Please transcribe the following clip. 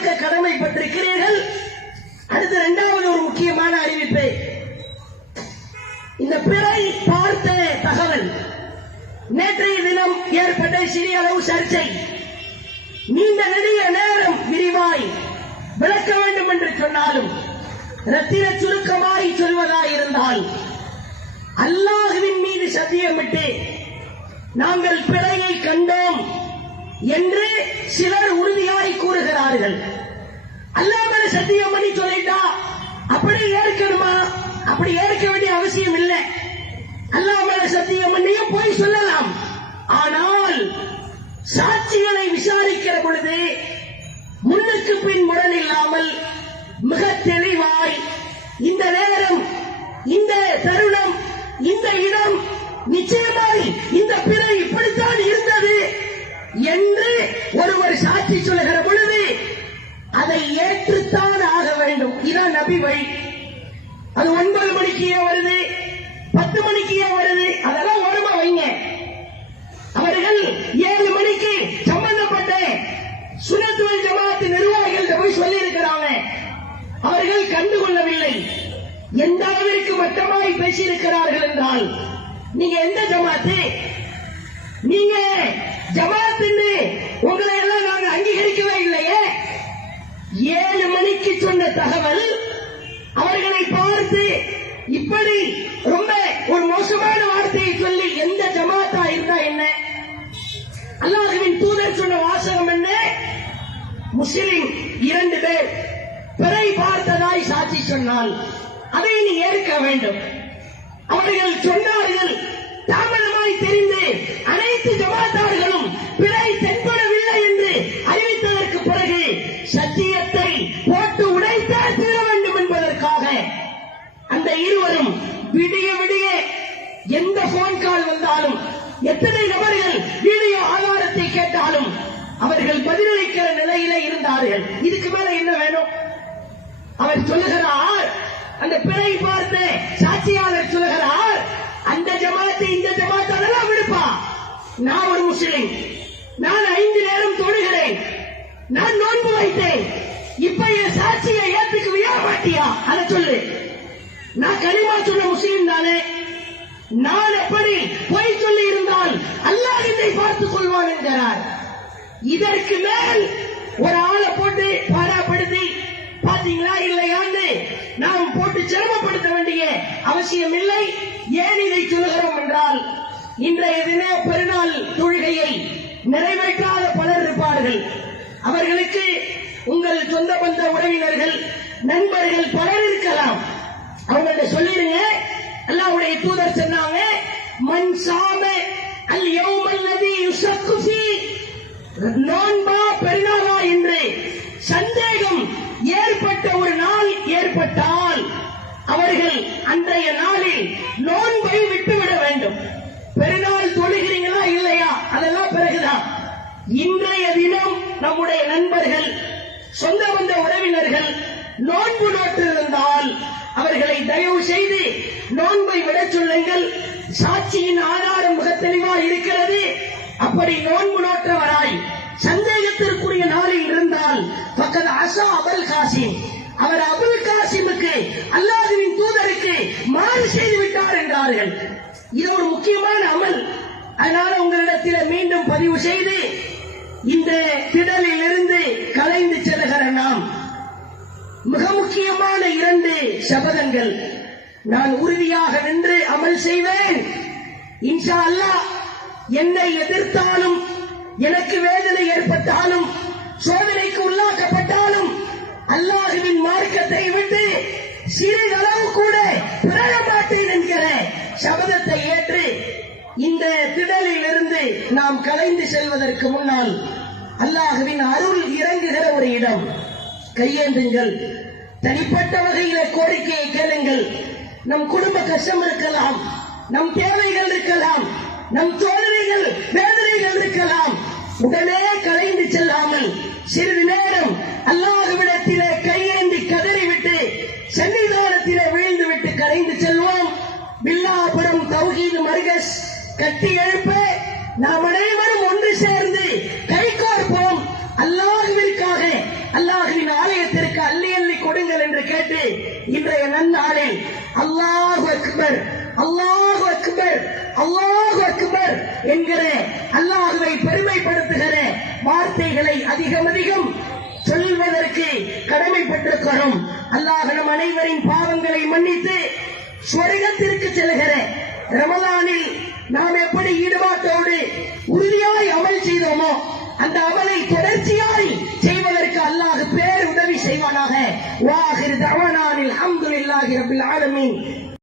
கொடுக்க கடமைப்பட்டிருக்கிறீர்கள். அடுத்த இரண்டாவது ஒரு முக்கியமான அறிவிப்பு. இந்த பிறை பார்த்த தகவல் நேற்றைய தினம் ஏற்பட்ட சிறிய அளவு சர்ச்சை. நீண்ட நெடிய நேரம் விரிவாய் விளக்க வேண்டும் என்று சொன்னாலும் ரத்தின சுருக்கமாய் சொல்வதாயிருந்தால், அல்லாஹ்வின் மீது சத்தியமிட்டு நாங்கள் பிறையை கண்டோம் என்று சிலர் உறுதியாய் கூறுகிறார்கள். அல்லாஹ் மேல சத்தியம் பண்ணி சொல்லிட்டா அப்படி ஏற்கணுமா? அப்படி ஏற்க வேண்டிய அவசியம் இல்லை. அல்லாஹ் மேல சத்தியம் பண்ணியும் போய் சொல்லலாம். ஆனால் சாட்சிகளை விசாரிக்கிற பொழுது முன்னுக்கு பின் முரண் இல்லாமல் மிக தெளிவாய் இந்த நேரம், இந்த தருணம், இந்த இடம் நிச்சயமாய் இந்த பிறை இப்படித்தான் இருந்தது என்று ஒருவர் சாட்சி சொல்லுகிற பொழுது அதை ஏற்றுத்தான் ஆக வேண்டும். இதான் நபி வழி. அது 9 மணிக்கு ஏன் வருது, 10 மணிக்கு ஏன் வருது, அதெல்லாம் ஓரமா வைங்க. அவர்கள் 7 மணிக்கு சம்பந்தப்பட்ட சுன்னத் வல் ஜமாஅத் நிர்வாகிகள் போய் சொல்லி இருக்கிறாங்க. அவர்கள் கண்டுகொள்ளவில்லை. எந்த அளவிற்கு மட்டமாய் பேசியிருக்கிறார்கள் என்றால், நீங்க எந்த ஜமாத்து? நீங்க ஜமாத் உங்களை எல்லாம் நாங்கள் அங்கீகரிக்கவே இல்லையே. 7 மணிக்கு சொன்ன தகவல் அவர்களை பார்த்து இப்படி ரொம்ப ஒரு மோசமான வார்த்தையை சொல்லி எந்த ஜமாத்தா இருந்தா என்ன? அல்லாஹ்வின் தூதர் சொன்ன வாசகம் என்ன? முஸ்லிம் 2 பேர் பிறை பார்த்ததாய் சாட்சி சொன்னால் அதை நீ ஏற்க வேண்டும். அவர்கள் சொன்னார்கள், தாமதமாய் தெரிந்து அனைத்து ஜமாத்தார்களும் பிறை தென்படவில்லை என்று அறிவித்ததற்கு பிறகு சத்தியத்தை போட்டு உடைத்தே தீர வேண்டும் என்பதற்காக அந்த இருவரும் விடிய விடிய எந்த போன் கால் வந்தாலும், எத்தனை நபர்கள் வீடியோ ஆதாரத்தை கேட்டாலும் அவர்கள் பதிலளிக்கிற நிலையிலே இருந்தார்கள். இதுக்கு மேல என்ன வேணும்? அவர் சொல்லுகிறார், அந்த பிறை பார்த்த சாட்சியாளர் சொல்லுகிறார், அந்த ஜமாத்து இந்த ஜமாத்து அதெல்லாம் விடுப்பா. நான் ஒரு முஸ்லிம், நான் 5 நேரம் தொழுகிறேன், நான் நோன்பு வைத்தேன். இப்ப என் சாட்சியை ஏத்துக்குவியா மாட்டியா? அதை சொல்லு. நான் கலிமா சொன்ன முஸ்லிம் தானே. நான் எப்படி பொய் சொல்லி இருந்தால் அல்லாஹ் என்னை பார்த்துக் கொள்வான் என்கிறார். இதற்கு மேல் ஒரு ஆளை போட்டு பாராப்படுத்தி பாத்தீங்களா இல்லையான்னு நாம் போட்டு சிரமப்படுத்த வேண்டிய அவசியம் இல்லை. ஏன் இதை சொல்கிறோம் என்றால், இன்றைய தின பெருநாள் தொழுகையை நிறைவேற்றாத பலர் இருப்பார்கள். அவர்களுக்கு உங்கள் சொந்த பந்த உறவினர்கள், நண்பர்கள் பலர் இருக்கலாம். அவங்கள்ட்ட சொல்லிருங்க, அல்லாஹ்வுடைய தூதர் சொன்னாங்க, மன் சாம அல் யௌமல் லதி யுஷக்கு ஃபீ, நோன்பா பெருநாளா என்று சந்தேகம் ஏற்பட்ட ஒரு நாள் ஏற்பட்டால் அவர்கள் அன்றைய நாளில் நோன்பை விட்டுவிட வேண்டும். பெருநாள் தொழுகிறீங்களா இல்லையா அதெல்லாம் பிறகுதான். இன்றைய தினம் நம்முடைய நண்பர்கள், சொந்த பந்த உறவினர்கள் நோன்பு நோட்டிருந்தால் அவர்களை தயவு செய்து நோன்பை விட சொல்லுங்கள். சாட்சியின் ஆதாரம் மிக தெளிவாக இருக்கிறது. அப்படி நோன்பு நோற்றவராய் சந்தேகத்திற்குரிய நாளில் இருந்தால் பக்கத்து அசா அபுல் காசிம், அவர் அபுல் காசிமுக்கு அல்லாஹ்வின் தூதருக்கு மாறு செய்து விட்டார் என்றார்கள். இது ஒரு முக்கியமான அமல். அதனால உங்களிடத்தில் மீண்டும் பதிவு செய்து இந்த திடலில் இருந்து கலைந்து செல்கிற நாம் மிக முக்கியமான 2 சபதங்கள். நான் உறுதியாக நின்று அமல் செய்வேன். இன்ஷா அல்லாஹ் என்னை எதிர்த்தாலும், எனக்கு வேதனை ஏற்பட்டாலும், சோதனைக்கு உள்ளாக்கப்பட்டாலும் அல்லாஹ்வின் மார்க்கத்தை விட்டு சிறிதளவு கூட பிறழ மாட்டேன் என்கிற சபதத்தை ஏற்று இந்த திடலில் இருந்து நாம் கலைந்து செல்வதற்கு முன்னால் அல்லாஹ்வின் அருள் இறங்குகிற ஒரு இடம். கையேந்துங்கள். தனிப்பட்ட வகையில கோரிக்கையை கேளுங்கள். நம் குடும்ப கஷ்டம் இருக்கலாம், நம் தேவைகள் இருக்கலாம், நம் சோதனைகள் வேதனைகள் இருக்கலாம். உடனே கலைந்து செல்லாமல் சிறிது நேரம் அல்லாஹ்விடத்திலே கையேந்தி கதறிவிட்டு சன்னிதானத்திலே விழுந்துவிட்டு கலைந்து செல்வோம். பில்லாபுரம் தௌஹீத் மர்கஸ் கட்டி எழுப்ப நாம் அனைவரும் ஒன்று சேர்ந்து கைகோர்ப்போம். அல்லாஹ்விற்காக, அல்லாஹ் இன்றைய நன்னாளில் அல்லாஹு அக்பர் அல்லாஹு அக்பர் அல்லாஹு அக்பர் என்கிற அல்லாஹுவை பெருமைப்படுத்துகிற வார்த்தைகளை அதிகம் சொல்வதற்கு கடமைப்பட்டிருக்கிறோம். அல்லாஹ் நம் அனைவரின் பாவங்களை மன்னித்து சொர்க்கத்திற்கு செல்கிற ரமலானில் நாம் எப்படி ஈடுபாட்டோடு உறுதியாய் அமல் செய்தோமோ அந்த அமலை தொடர்ச்சியாய் செய்வதற்கு அல்லாஹ் பேர் உதவி செய்வானாக. வாஹிர் தஅவானா அல்ஹம்துலில்லாஹி ரப்பில் ஆலமீன்.